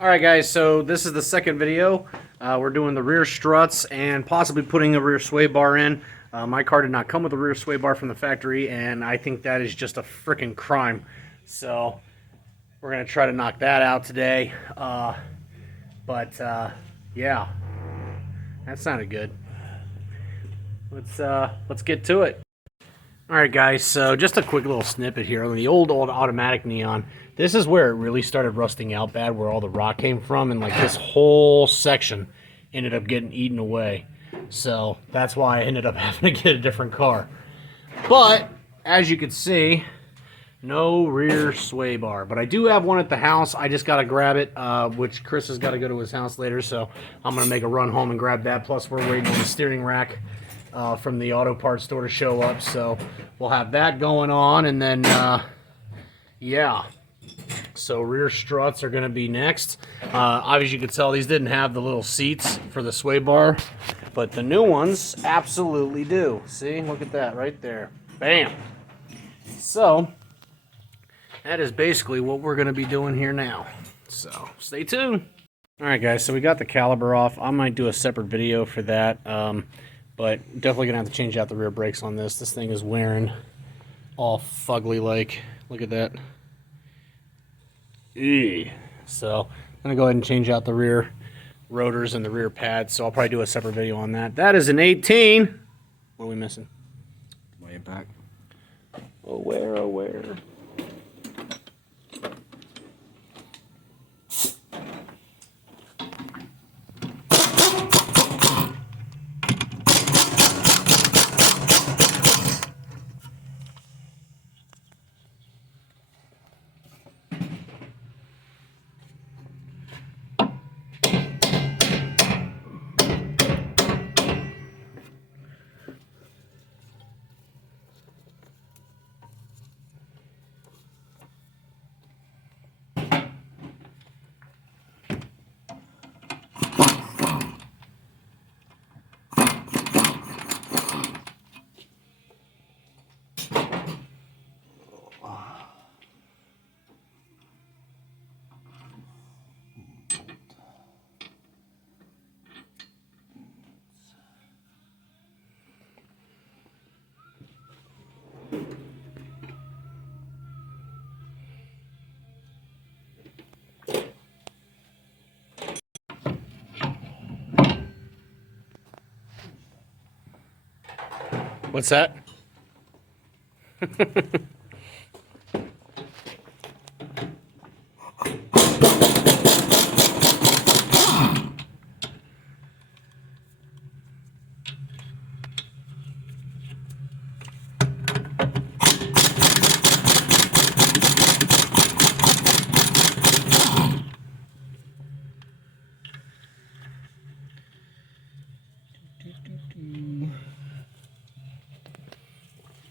Alright guys, so this is the second video. We're doing the rear struts and possibly putting a rear sway bar in. My car did not come with a rear sway bar from the factory, and I think that is just a freaking crime. So we're going to try to knock that out today. Yeah, that sounded good. Let's get to it. Alright guys, so just a quick little snippet here on the old automatic Neon. This is where it really started rusting out bad, where all the rock came from, and like this whole section ended up getting eaten away. So that's why I ended up having to get a different car. But as you can see, no rear sway bar. But I do have one at the house. I just got to grab it, which Chris has got to go to his house later, so I'm going to make a run home and grab that. Plus we're waiting on the steering rack from the auto parts store to show up, so we'll have that going on. And then yeah, so rear struts are going to be next. Obviously you can tell these didn't have the little seats for the sway bar, but the new ones absolutely do. See, look at that right there. Bam. So that is basically what we're going to be doing here now, so stay tuned. Alright guys, so we got the caliper off. I might do a separate video for that, but definitely gonna have to change out the rear brakes on this. This thing is wearing all fugly like. Look at that. Eee. So I'm gonna go ahead and change out the rear rotors and the rear pads, so I'll probably do a separate video on that. That is an 18. What are we missing? Way back. Oh where, oh where? What's that?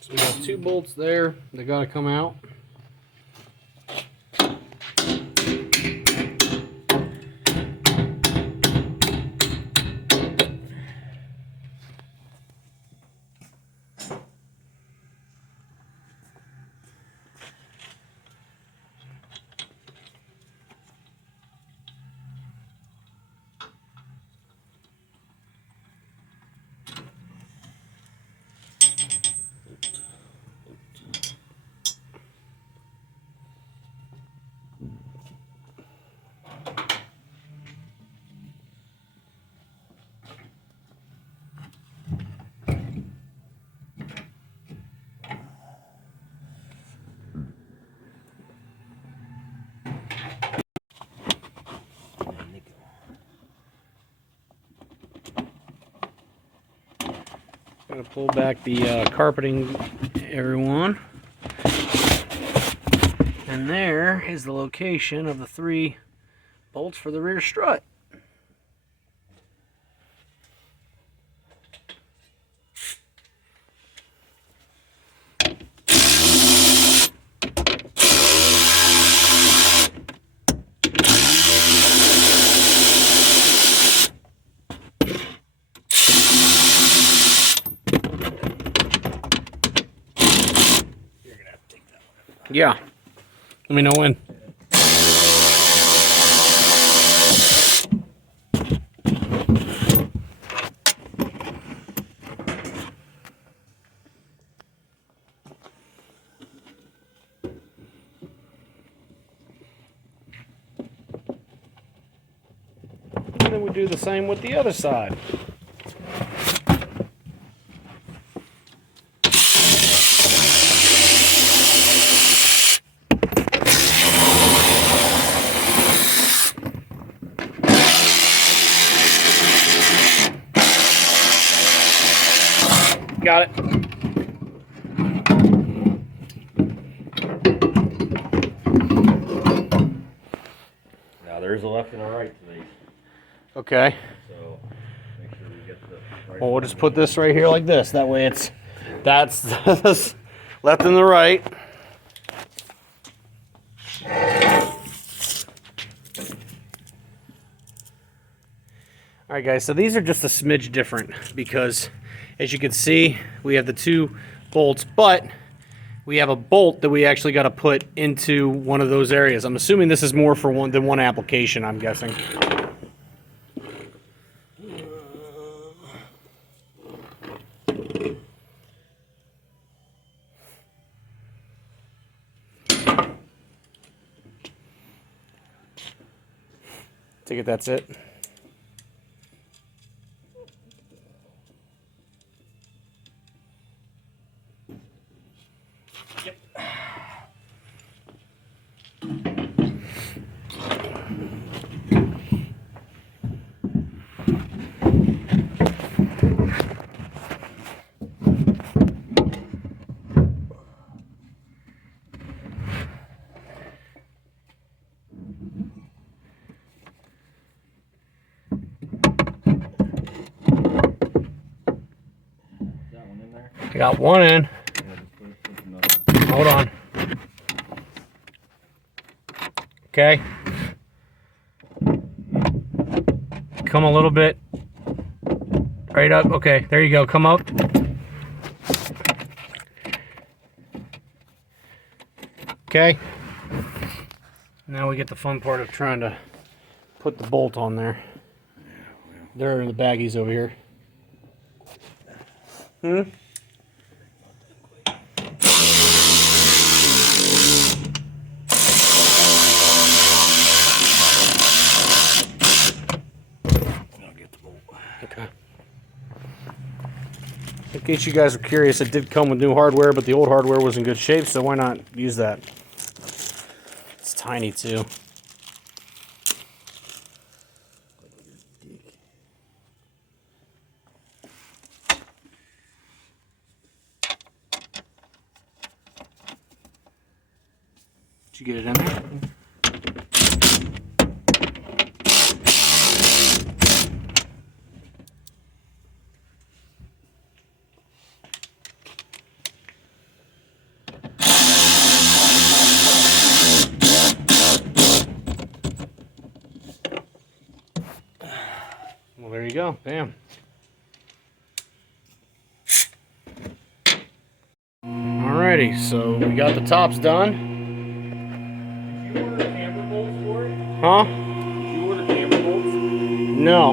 So we got 2 bolts there. They gotta come out. Gonna pull back the carpeting, everyone. And there is the location of the 3 bolts for the rear strut. Yeah. Let me know when. and then we do the same with the other side. Got it. Now there's a left and a right to these. Okay. So make sure we get the right. Well, we'll just put this right here like this. That way that's left and the right. All right, guys, so these are just a smidge different because, as you can see, we have the two bolts, but we have a bolt that we actually got to put into one of those areas. I'm assuming this is more for one application, I'm guessing. Take it, that's it. I got one in. Hold on. Okay. Come a little bit. Right up. Okay, there you go. Come up. Okay. Now we get the fun part of trying to put the bolt on there. There are the baggies over here. Okay. In case you guys are curious, it did come with new hardware, but the old hardware was in good shape, so why not use that? It's tiny too. Did you get it in there? Well, there you go. Bam. Alrighty, so we got the tops done. Did you order camber bolts for it? Huh? Did you order camber bolts? No.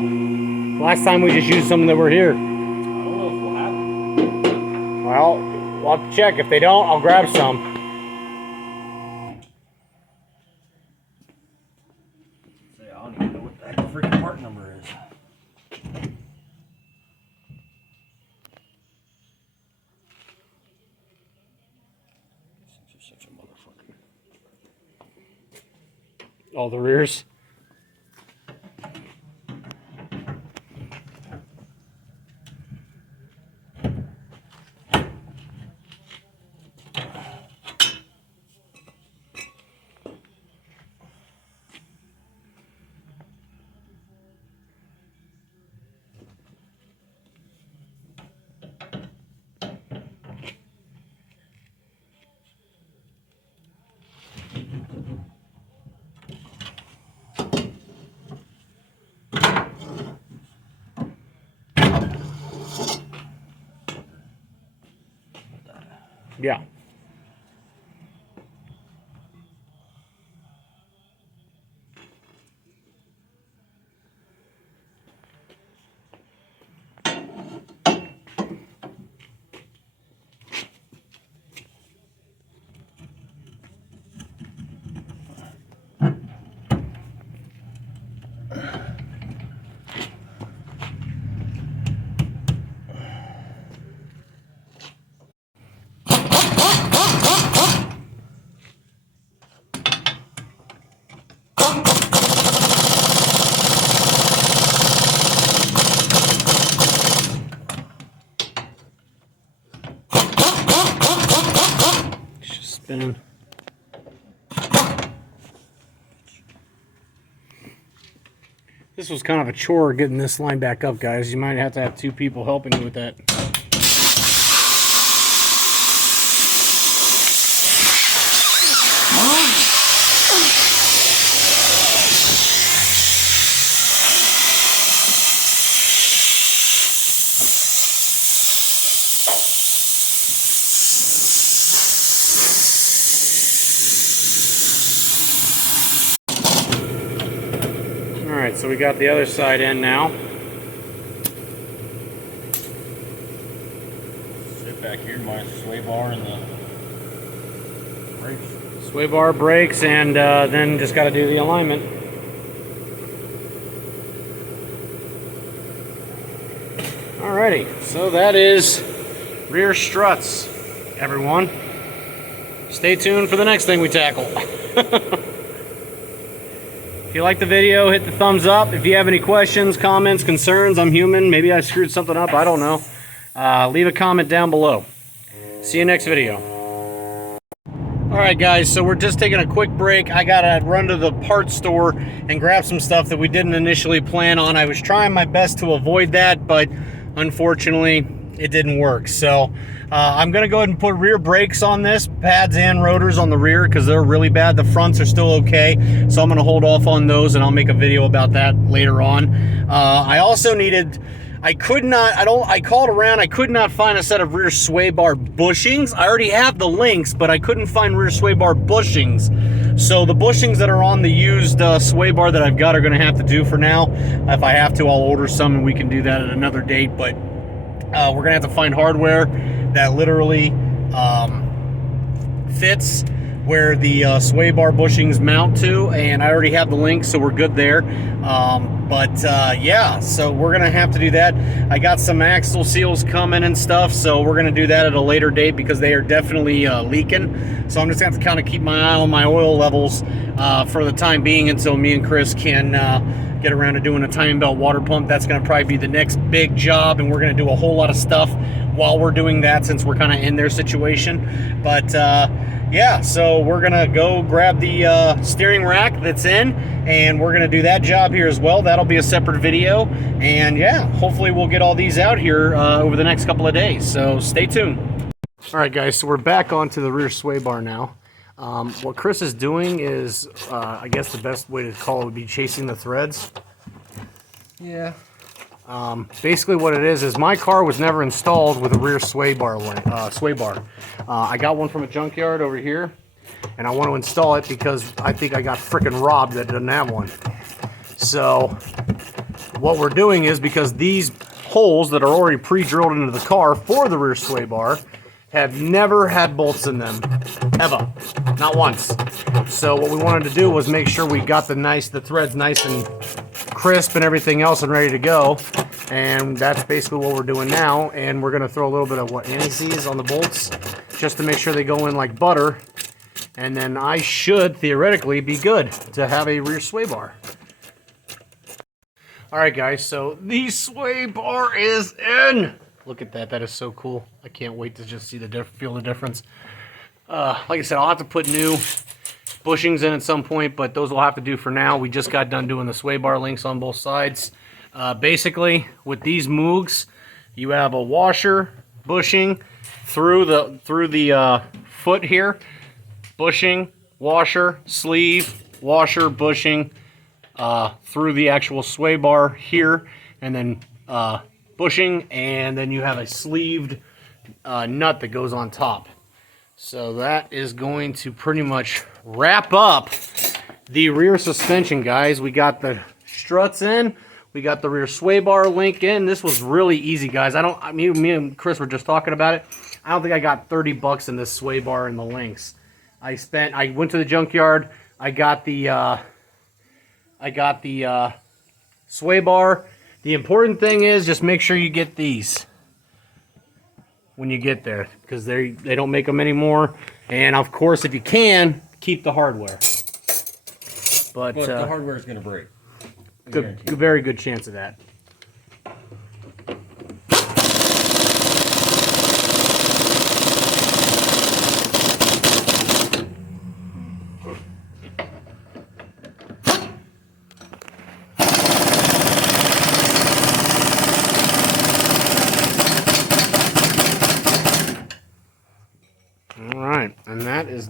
Last time we just used some that were here. I don't know if we'll have them. Well, we'll have to check. If they don't, I'll grab some. Say, I don't even know what the heck the freaking part number is. You're such a motherfucker. All the rears. Yeah. This was kind of a chore getting this line back up, guys. You might have to have 2 people helping you with that. Alright, so we got the other side in now. Sit back here, my sway bar and the brakes. Sway bar, brakes, and then just got to do the alignment. Alrighty, so that is rear struts, everyone. Stay tuned for the next thing we tackle. If you like the video, hit the thumbs up. If you have any questions, comments, concerns, I'm human. Maybe I screwed something up. I don't know. Leave a comment down below. See you next video. Alright guys, so we're just taking a quick break. I gotta run to the parts store and grab some stuff that we didn't initially plan on. I was trying my best to avoid that, but unfortunately it didn't work. So I'm gonna go ahead and put rear brakes on this, pads and rotors on the rear, because they're really bad. The fronts are still okay, so I'm gonna hold off on those and I'll make a video about that later on. I also needed, I called around, I could not find a set of rear sway bar bushings. I already have the links, but I couldn't find rear sway bar bushings. So the bushings that are on the used sway bar that I've got are gonna have to do for now. If I have to, I'll order some and we can do that at another date, but we're gonna have to find hardware that literally fits where the sway bar bushings mount to, and I already have the link, so we're good there. Yeah, so we're gonna have to do that. I got some axle seals coming and stuff, so we're gonna do that at a later date because they are definitely leaking. So I'm just gonna have to kind of keep my eye on my oil levels for the time being until me and Chris can get around to doing a timing belt water pump. That's gonna probably be the next big job, and we're gonna do a whole lot of stuff while we're doing that since we're kind of in their situation. But yeah, so we're gonna go grab the steering rack that's in, and we're gonna do that job here as well. That'll be a separate video, and yeah, hopefully we'll get all these out here over the next couple of days, so stay tuned. All right guys, so we're back onto the rear sway bar now. What Chris is doing is, I guess the best way to call it would be chasing the threads. Yeah. Basically what it is my car was never installed with a rear sway bar. I got one from a junkyard over here, and I want to install it because I think I got frickin' robbed that doesn't have one. So what we're doing is, because these holes that are already pre-drilled into the car for the rear sway bar have never had bolts in them, ever, not once. So what we wanted to do was make sure we got the threads nice and crisp and everything else and ready to go, and that's basically what we're doing now. And we're gonna throw a little bit of anti-seize on the bolts just to make sure they go in like butter, and then I should theoretically be good to have a rear sway bar. All right guys, so the sway bar is in. Look at that, that is so cool. I can't wait to just see feel the difference. Like I said, I'll have to put new bushings in at some point, but those will have to do for now. We just got done doing the sway bar links on both sides. Basically, with these Moogs, you have a washer, bushing through the foot here, bushing, washer, sleeve, washer, bushing through the actual sway bar here, and then bushing, and then you have a sleeved nut that goes on top. So that is going to pretty much wrap up the rear suspension, guys. We got the struts in, we got the rear sway bar link in. This was really easy, guys. Me and Chris were just talking about it. I don't think I got 30 bucks in this sway bar and the links. I went to the junkyard, I got the sway bar. The important thing is just make sure you get these when you get there, because they don't make them anymore. And of course, if you can, keep the hardware. But the hardware is going to break. Very good chance of that.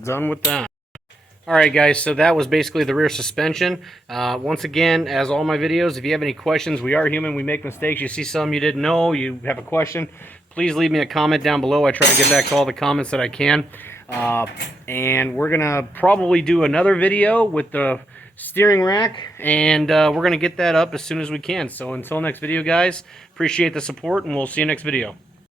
done with that. Alright guys, so that was basically the rear suspension. Once again, as all my videos, if you have any questions, we are human, we make mistakes. You see something you didn't know, you have a question, please leave me a comment down below. I try to get back to all the comments that I can. And we're going to probably do another video with the steering rack, and we're going to get that up as soon as we can. So until next video guys, appreciate the support, and we'll see you next video.